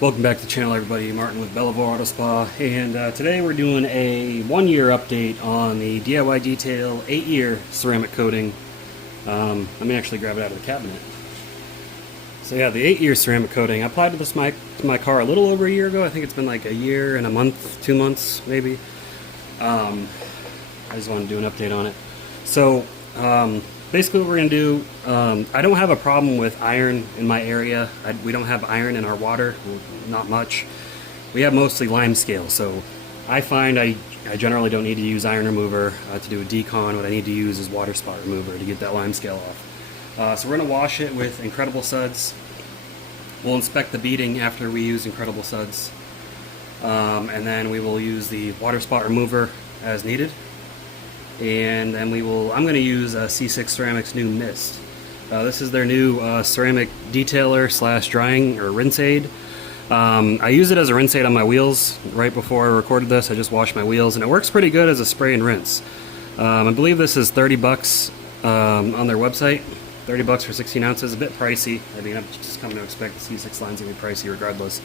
Welcome back to the channel, everybody. Martin with Bellevue Auto Spa, and today we're doing a 1-year update on the DIY Detail 8-year ceramic coating. Let me actually grab it out of the cabinet. So yeah, the 8-year ceramic coating. I applied to my car a little over a year ago. I think it's been like a year and a month, 2 months maybe. I just want to do an update on it. So basically what we're going to do, I don't have a problem with iron in my area. We don't have iron in our water, not much. We have mostly lime scale, so I find I generally don't need to use iron remover to do a decon. What I need to use is water spot remover to get that lime scale off. So we're going to wash it with Incredible Suds. We'll inspect the beading after we use Incredible Suds. And then we will use the water spot remover as needed. And then I'm going to use C6 Ceramics new mist. This is their new ceramic detailer / drying or rinse aid. I use it as a rinse aid on my wheels. Right before I recorded this, I just washed my wheels, and it works pretty good as a spray and rinse. I believe this is $30 on their website. $30 for 16 ounces, a bit pricey. I mean, I'm just coming to expect the C6 line's going to be pricey regardless.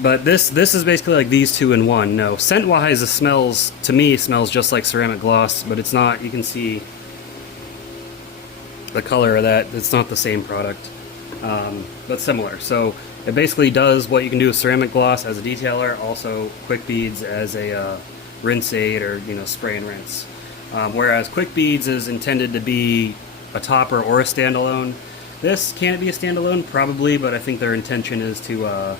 But this is basically like these two in one. No, scent-wise, to me, smells just like ceramic gloss, but it's not. You can see the color of that. It's not the same product, but similar. So it basically does what you can do with ceramic gloss as a detailer, also quick beads as a rinse aid or spray and rinse. Whereas quick beads is intended to be a topper or a standalone. This can't be a standalone, probably, but I think their intention is to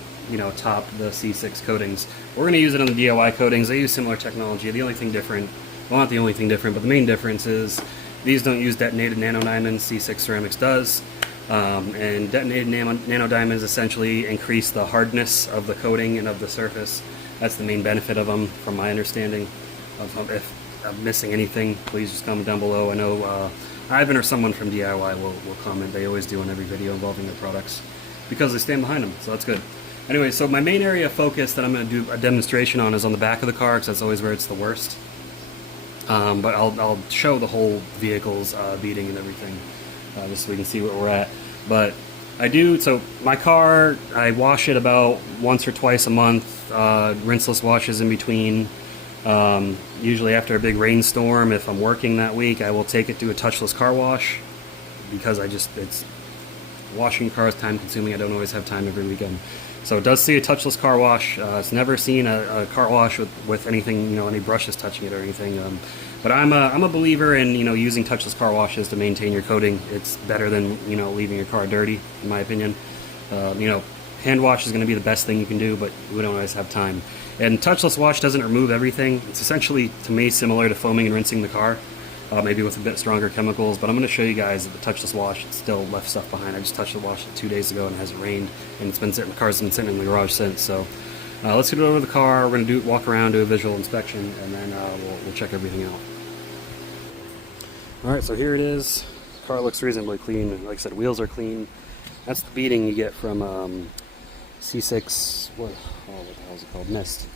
top the C6 coatings. We're going to use it on the DIY coatings. They use similar technology. The only thing different, well, not the only thing different, but the main difference is these don't use detonated nanodiamonds. C6 Ceramics does. And detonated nanodiamonds essentially increase the hardness of the coating and of the surface. That's the main benefit of them, from my understanding. If I'm missing anything, please just comment down below. I know Ivan or someone from DIY will comment. They always do on every video involving their products because they stand behind them, so that's good. Anyway, so my main area of focus that I'm going to do a demonstration on is on the back of the car, because that's always where it's the worst. But I'll show the whole vehicle's beading and everything, just so we can see where we're at. But so my car, I wash it about once or twice a month, rinseless washes in between. Usually after a big rainstorm, if I'm working that week, I will take it to a touchless car wash, because washing cars time consuming. I don't always have time every weekend. So it does see a touchless car wash. It's never seen a car wash with anything, any brushes touching it or anything. But I'm a believer in using touchless car washes to maintain your coating. It's better than leaving your car dirty, in my opinion. Hand wash is going to be the best thing you can do, but we don't always have time. And touchless wash doesn't remove everything. It's essentially, to me, similar to foaming and rinsing the car, maybe with a bit stronger chemicals. But I'm going to show you guys that the touchless wash still left stuff behind. I just touched the wash 2 days ago and it hasn't rained, and the car's been sitting in the garage since. So let's get it over to the car. We're going to walk around, do a visual inspection, and then we'll check everything out. All right, so here it is. The car looks reasonably clean. Like I said, wheels are clean. That's the beading you get from C6. What the hell is it called? Mist.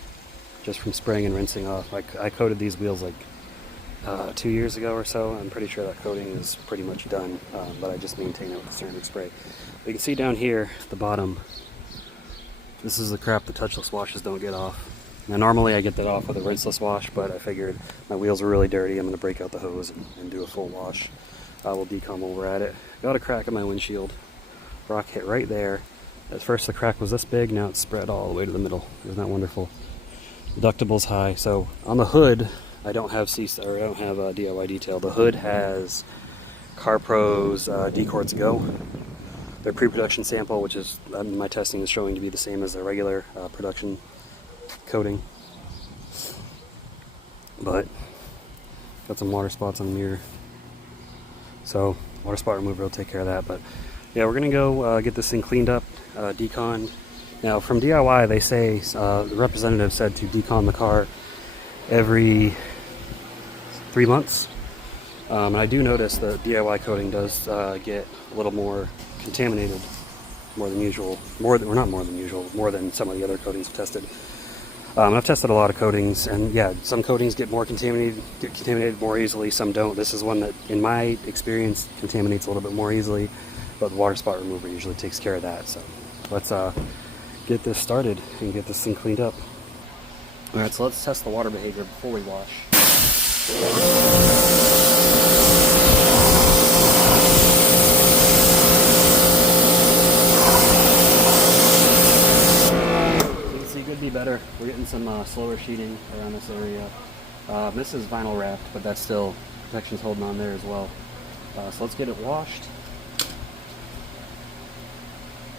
Just from spraying and rinsing off. I coated these wheels like 2 years ago or so. I'm pretty sure that coating is pretty much done, but I just maintain it with ceramic spray. You can see down here at the bottom, this is the crap the touchless washes don't get off. Now normally I get that off with a rinseless wash, but I figured my wheels are really dirty. I'm going to break out the hose and do a full wash. We'll decom over at it. Got a crack in my windshield. Rock hit right there. At first the crack was this big, now it's spread all the way to the middle. Isn't that wonderful? Deductible's high. So on the hood, I don't have DIY Detail. The hood has CarPro's D-Quartz Go. Their pre-production sample, which is my testing is showing to be the same as their regular production coating. But got some water spots on the mirror. So water spot remover will take care of that. But yeah, we're gonna go get this thing cleaned up, decon. Now from DIY, they say the representative said to decon the car every 3 months. And I do notice the DIY coating does get a little more contaminated, more than usual. More than some of the other coatings I've tested. I've tested a lot of coatings, and yeah, some coatings get contaminated more easily, some don't. This is one that, in my experience, contaminates a little bit more easily, but the water spot remover usually takes care of that. So let's get this started and get this thing cleaned up. Alright, so let's test the water behavior before we wash. You can see it could be better. We're getting some slower sheeting around this area. This is vinyl wrapped, but that's still, protection's holding on there as well. So let's get it washed.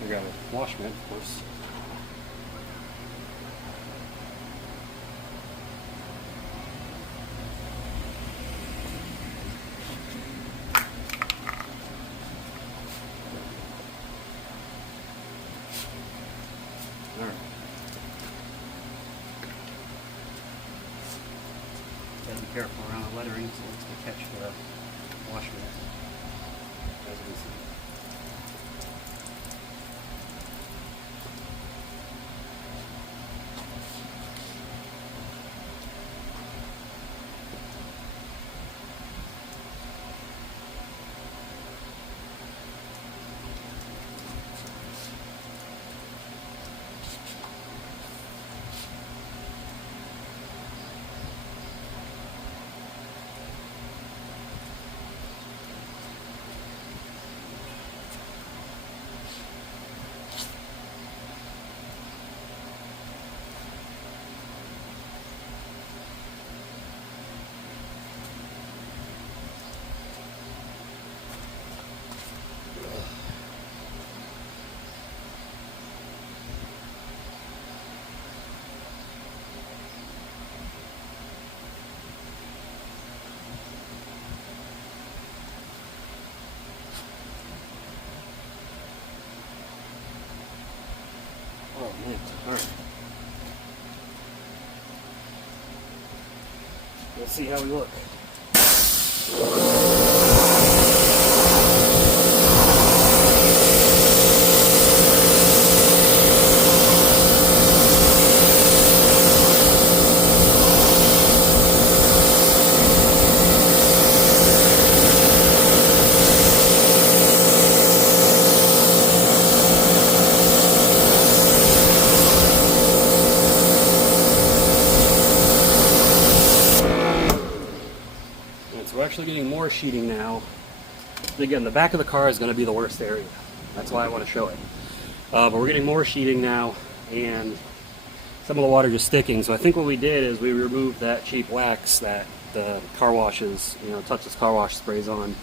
We got a wash mitt, of course. Alright. Gotta be careful around the lettering so it's going to catch the wash mitt, as you can see. Oh man, alright. Let's see how we look. We're actually getting more sheeting now. And again, the back of the car is going to be the worst area. That's why I want to show it. But we're getting more sheeting now, and some of the water just sticking. So I think what we did is we removed that cheap wax that the car washes, Touchless car wash sprays on.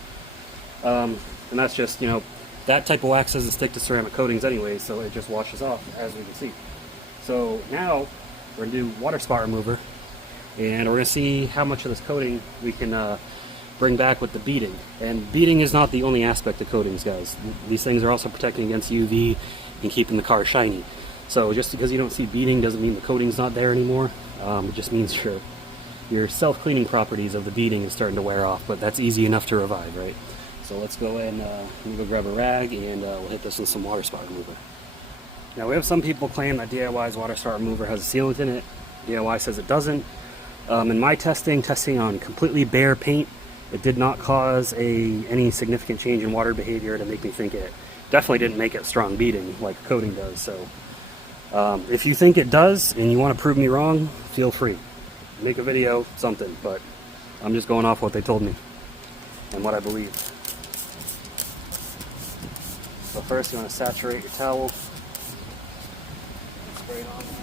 And that's just, that type of wax doesn't stick to ceramic coatings anyway, so it just washes off, as we can see. So now we're going to do water spot remover, and we're going to see how much of this coating we can bring back with the beading. And beading is not the only aspect of coatings, guys. These things are also protecting against UV and keeping the car shiny. So just because you don't see beading doesn't mean the coating's not there anymore. It just means your self-cleaning properties of the beading is starting to wear off, but that's easy enough to revive, right? So let's go and we'll go grab a rag, and we'll hit this with some water spot remover. Now we have some people claim that DIY's water spot remover has a sealant in it. DIY says it doesn't. In my testing on completely bare paint, it did not cause any significant change in water behavior to make me think it definitely didn't make it strong beading like coating does. So if you think it does and you want to prove me wrong, feel free. Make a video, something, but I'm just going off what they told me and what I believe. So first you want to saturate your towel. Spray it on there.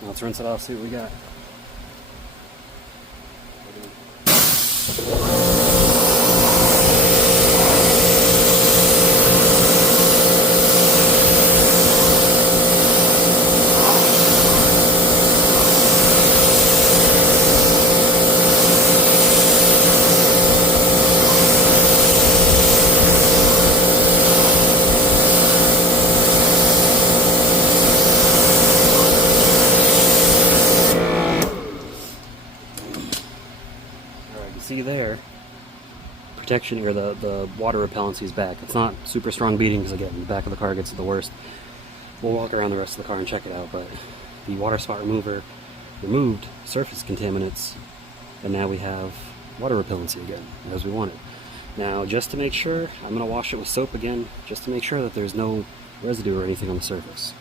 Now let's rinse it off, see what we got. protection, or the water repellency is back. It's not super strong beading because, again, the back of the car gets it the worst. We'll walk around the rest of the car and check it out, but the water spot remover removed surface contaminants, and now we have water repellency again, as we wanted. Now, just to make sure, I'm going to wash it with soap again, just to make sure that there's no residue or anything on the surface.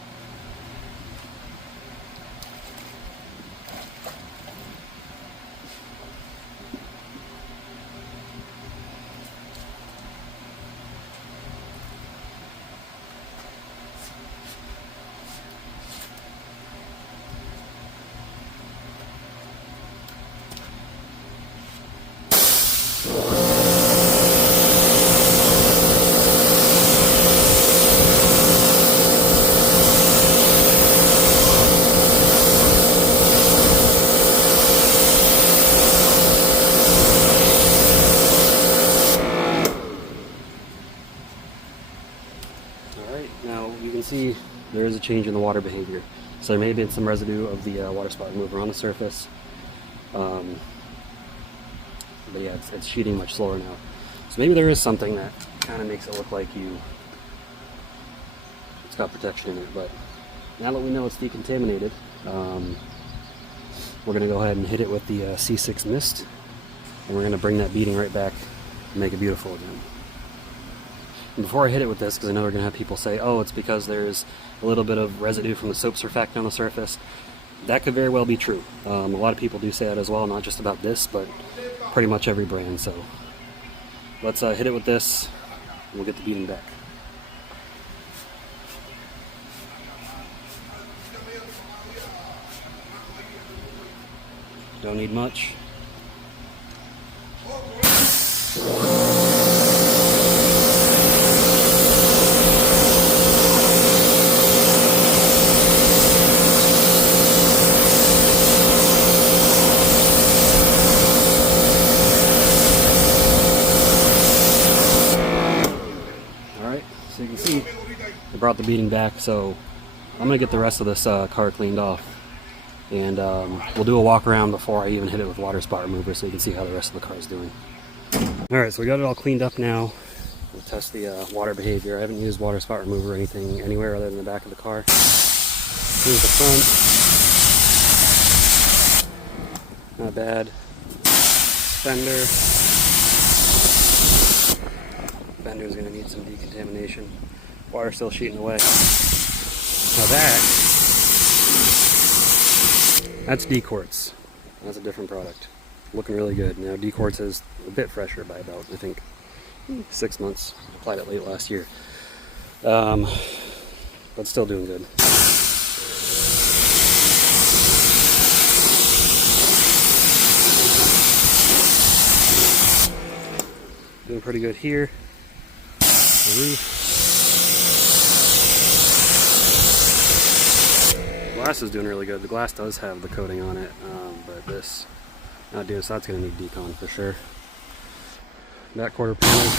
Now you can see there is a change in the water behavior. So there may have been some residue of the water spot remover on the surface. But yeah, it's sheeting much slower now. So maybe there is something that kind of makes it look like it's got protection in it. But now that we know it's decontaminated, we're going to go ahead and hit it with the C6 mist. And we're going to bring that beading right back and make it beautiful again. And before I hit it with this, because I know we're going to have people say, oh, it's because there's a little bit of residue from the soap surfactant on the surface. That could very well be true. A lot of people do say that as well, not just about this, but pretty much every brand. So let's hit it with this, and we'll get the beading back. Don't need much. So you can see I brought the beading back, so I'm going to get the rest of this car cleaned off, and we'll do a walk around before I even hit it with water spot remover so you can see how the rest of the car is doing. Alright, so we got it all cleaned up now. We'll test the water behavior. I haven't used water spot remover or anything anywhere other than the back of the car. Here's the front. Not bad. Fender. Fender's going to need some decontamination. Water's still sheeting away. Now that's D-Quartz. That's a different product. Looking really good. Now D-Quartz is a bit fresher by about, I think, 6 months. Applied it late last year. But still doing good. Doing pretty good here. The roof. The glass is doing really good. The glass does have the coating on it, but this not doing, so that's going to need decon for sure. Back quarter panel.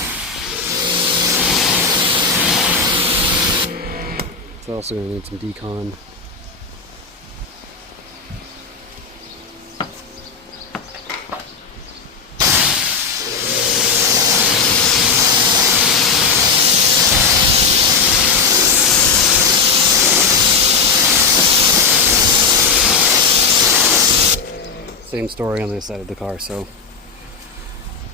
It's also going to need some decon. Same story on the other side of the car. So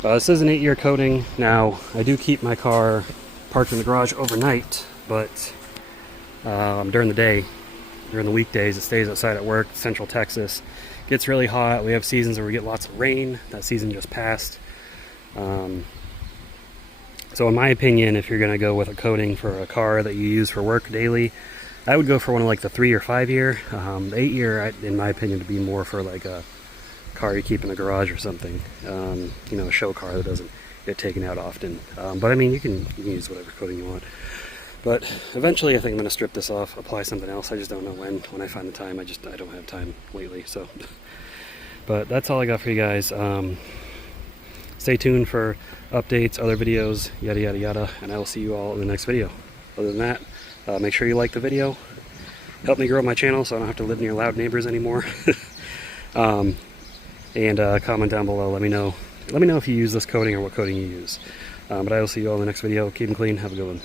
this is an 8-year coating. Now I do keep my car parked in the garage overnight, but during the day, during the weekdays, it stays outside at work. Central Texas gets really hot. We have seasons where we get lots of rain. That season just passed. So in my opinion, if you're going to go with a coating for a car that you use for work daily, I would go for one of like the 3 or 5 year. The 8-year, in my opinion, would be more for like a car you keep in the garage or something, you know, a show car that doesn't get taken out often. But I mean, you can use whatever coating you want. But eventually I think I'm going to strip this off, apply something else. I just don't know when I find the time. I don't have time lately. So, but that's all I got for you guys. Stay tuned for updates, other videos, yada yada yada, and I will see you all in the next video. Other than that, make sure you like the video. Help me grow my channel so I don't have to live near loud neighbors anymore. And comment down below. Let me know Let me know if you use this coating or what coating you use. But I will see you all in the next video. Keep them clean. Have a good one.